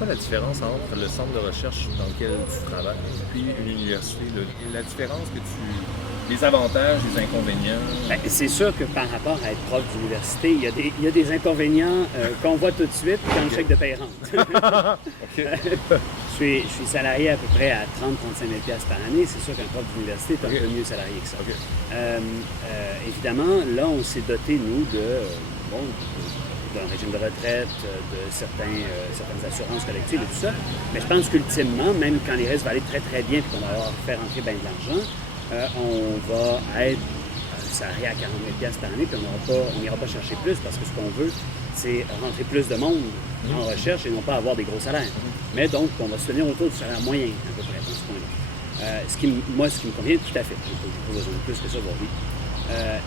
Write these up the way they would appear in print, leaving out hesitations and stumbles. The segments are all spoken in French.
quoi la différence entre le centre de recherche dans lequel tu travailles puis une université? La différence que tu... Les avantages, les inconvénients? Bien, c'est sûr que par rapport à être prof d'université, il y a des inconvénients qu'on voit tout de suite quand le chèque de paie rentre. Je suis salarié à peu près à 30-35 000 $ par année. C'est sûr qu'un prof d'université est un peu mieux salarié que ça. Évidemment, là, on s'est doté, nous, d'un régime de retraite, de certaines assurances collectives et tout ça. Mais je pense qu'ultimement, même quand les restes vont aller très, très bien et qu'on va avoir fait rentrer bien de l'argent, on va être salarié à 40 000 $ par année, puis on n'ira pas chercher plus parce que ce qu'on veut, c'est rentrer plus de monde en recherche et non pas avoir des gros salaires. Mais donc, on va se tenir autour du salaire moyen, à peu près, dans ce point-là. Ce qui me convient tout à fait. Je n'ai pas besoin de plus que ça aujourd'hui.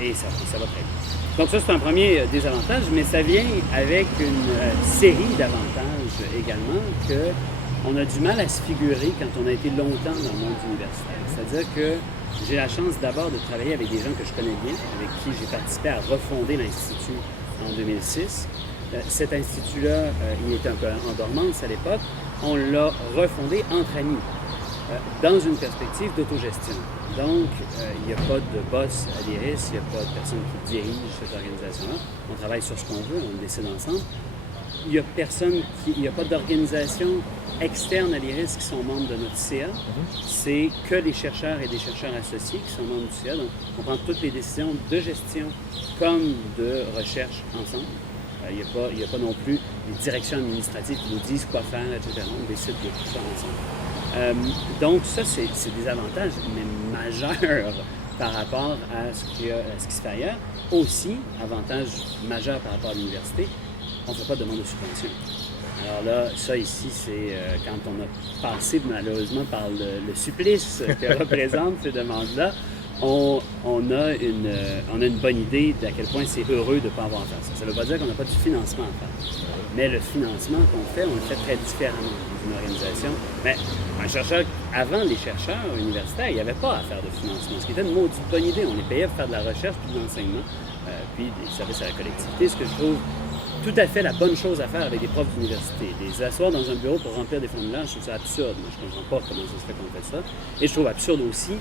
Et ça va très bien. Donc ça, c'est un premier désavantage, mais ça vient avec une série d'avantages également qu'on a du mal à se figurer quand on a été longtemps dans le monde universitaire. C'est-à-dire que j'ai la chance d'abord de travailler avec des gens que je connais bien, avec qui j'ai participé à refonder l'Institut en 2006. Cet institut-là, il était un peu en dormance à l'époque. On l'a refondé entre amis, dans une perspective d'autogestion. Donc, il n'y a pas de boss à l'IRIS, il n'y a pas de personne qui dirige cette organisation-là. On travaille sur ce qu'on veut, on le décide ensemble. Il n'y a pas d'organisation externe à l'IRIS qui sont membres de notre CA. C'est que les chercheurs et des chercheurs associés qui sont membres du CA. Donc, on prend toutes les décisions de gestion comme de recherche ensemble. Il n'y a pas non plus des directions administratives qui nous disent quoi faire, etc. On décide de tout ça ensemble. Donc, ça, c'est des avantages, mais majeurs par rapport à ce qui se fait ailleurs. Aussi, avantage majeur par rapport à l'université, on ne fait pas de demande de subvention. Alors là, ça ici, c'est quand on a passé malheureusement par le supplice que représentent ces demandes-là, on a une bonne idée d'à quel point c'est heureux de ne pas avoir à faire ça. Ça ne veut pas dire qu'on n'a pas du financement à faire. Mais le financement qu'on fait, on le fait très différemment d'une organisation. Mais un chercheur, avant les chercheurs universitaires, il n'y avait pas à faire de financement. Ce qui était une maudite bonne idée. On les payait pour faire de la recherche puis de l'enseignement, puis des services à la collectivité, ce que je trouve tout à fait la bonne chose à faire avec des profs d'université. Les asseoir dans un bureau pour remplir des formulaires, je trouve ça absurde. Moi, je ne comprends pas comment ça se fait qu'on fait ça. Et je trouve absurde aussi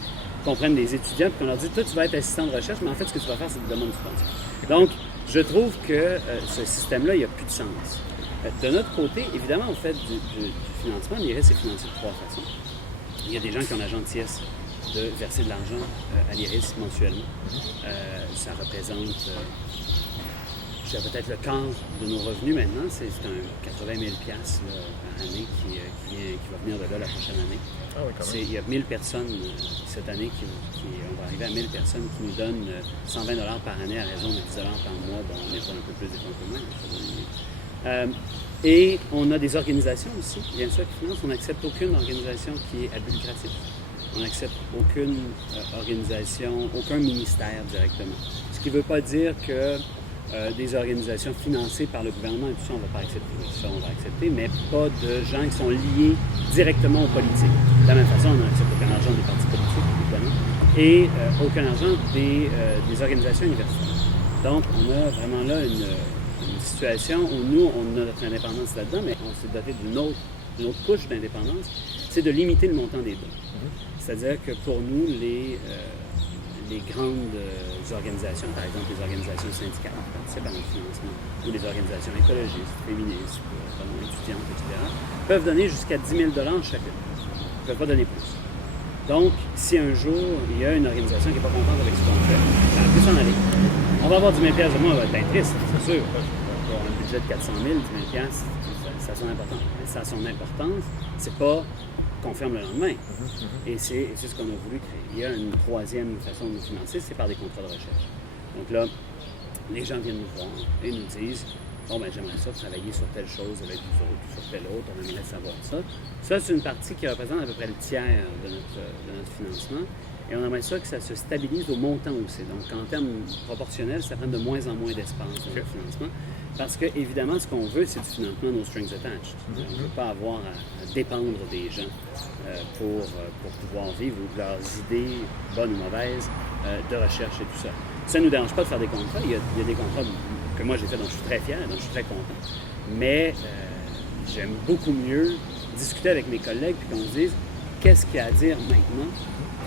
qu'on prenne des étudiants et qu'on leur dise « Toi, tu vas être assistant de recherche, mais en fait, ce que tu vas faire, c'est des demandes de subvention. » Donc, je trouve que ce système-là, il n'y a plus de sens. De notre côté, évidemment, on fait du financement. L'IRIS est financé de 3 façons. Il y a des gens qui ont la gentillesse de verser de l'argent à l'IRIS mensuellement. Ça représente... peut-être le quart de nos revenus maintenant, c'est un 80 000 $ par année qui va venir de là la prochaine année. Ah oui, quand même. Il y a 1000 personnes cette année, on va arriver à 1000 personnes qui nous donnent 120 $ par année à raison de 10 $ par mois. Bon, on est pas un peu plus, des fois un peu moins. Et on a des organisations aussi, bien sûr, qui financent. On n'accepte aucune organisation qui est à but lucratif. On n'accepte aucune organisation, aucun ministère directement. Ce qui ne veut pas dire que des organisations financées par le gouvernement et tout ça, on ne va pas accepter. Ça, on va accepter, mais pas de gens qui sont liés directement aux politiques. De la même façon, on n'accepte aucun argent des partis politiques, évidemment, et aucun argent des organisations universitaires. Donc, on a vraiment là une situation où nous, on a notre indépendance là-dedans, mais on s'est doté d'une autre couche d'indépendance, c'est de limiter le montant des dons. C'est-à-dire que pour nous, les grandes organisations, par exemple les organisations syndicales qui participent à notre financement, ou les organisations écologistes, féministes, étudiantes, etc., peuvent donner jusqu'à 10 000 $ chacune. Ils ne peuvent pas donner plus. Donc, si un jour, il y a une organisation qui n'est pas contente avec ce qu'on fait, elle peut s'en aller. On va avoir 10 000 $ de moins, on va être bien triste, c'est sûr. Pour un budget de 400 000, 10 000 $, ça a son importance. Mais ça a son importance, c'est pas qu'on ferme le lendemain. Et c'est ce qu'on a voulu créer. Il y a une troisième façon de nous financer, c'est par des contrats de recherche. Donc là, les gens viennent nous voir et nous disent « Bon, ben j'aimerais ça travailler sur telle chose avec vous autres, sur telle autre, on aimerait savoir ça. » Ça, c'est une partie qui représente à peu près le tiers de notre financement. Et on aimerait ça que ça se stabilise au montant aussi. Donc, en termes proportionnels, ça prend de moins en moins d'espace dans le financement. Parce que, évidemment, ce qu'on veut, c'est du financement no strings attached. On ne veut pas avoir à dépendre des gens pour pouvoir vivre ou de leurs idées, bonnes ou mauvaises, de recherche et tout ça. Ça ne nous dérange pas de faire des contrats. Il y a des contrats que moi j'ai fait dont je suis très fier, dont je suis très content. Mais j'aime beaucoup mieux discuter avec mes collègues puis qu'on se dise qu'est-ce qu'il y a à dire maintenant,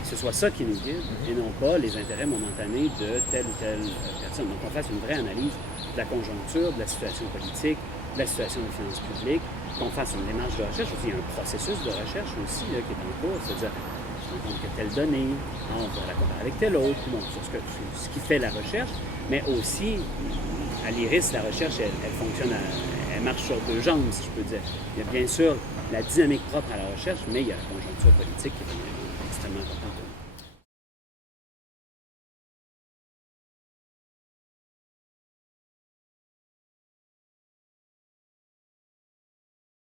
que ce soit ça qui nous guide et non pas les intérêts momentanés de telle ou telle personne. Donc, on fasse une vraie analyse de la conjoncture, de la situation politique, de la situation des finances publiques, qu'on fasse une démarche de recherche. Aussi, il y a un processus de recherche aussi là, qui est en cours, c'est-à-dire je me rends compte que telle donnée, on va la comparer avec telle autre, bon, sur ce qui fait la recherche, mais aussi, à l'IRIS, la recherche, elle fonctionne, elle marche sur deux jambes, si je peux dire. Il y a bien sûr la dynamique propre à la recherche, mais il y a la conjoncture politique qui est extrêmement importante.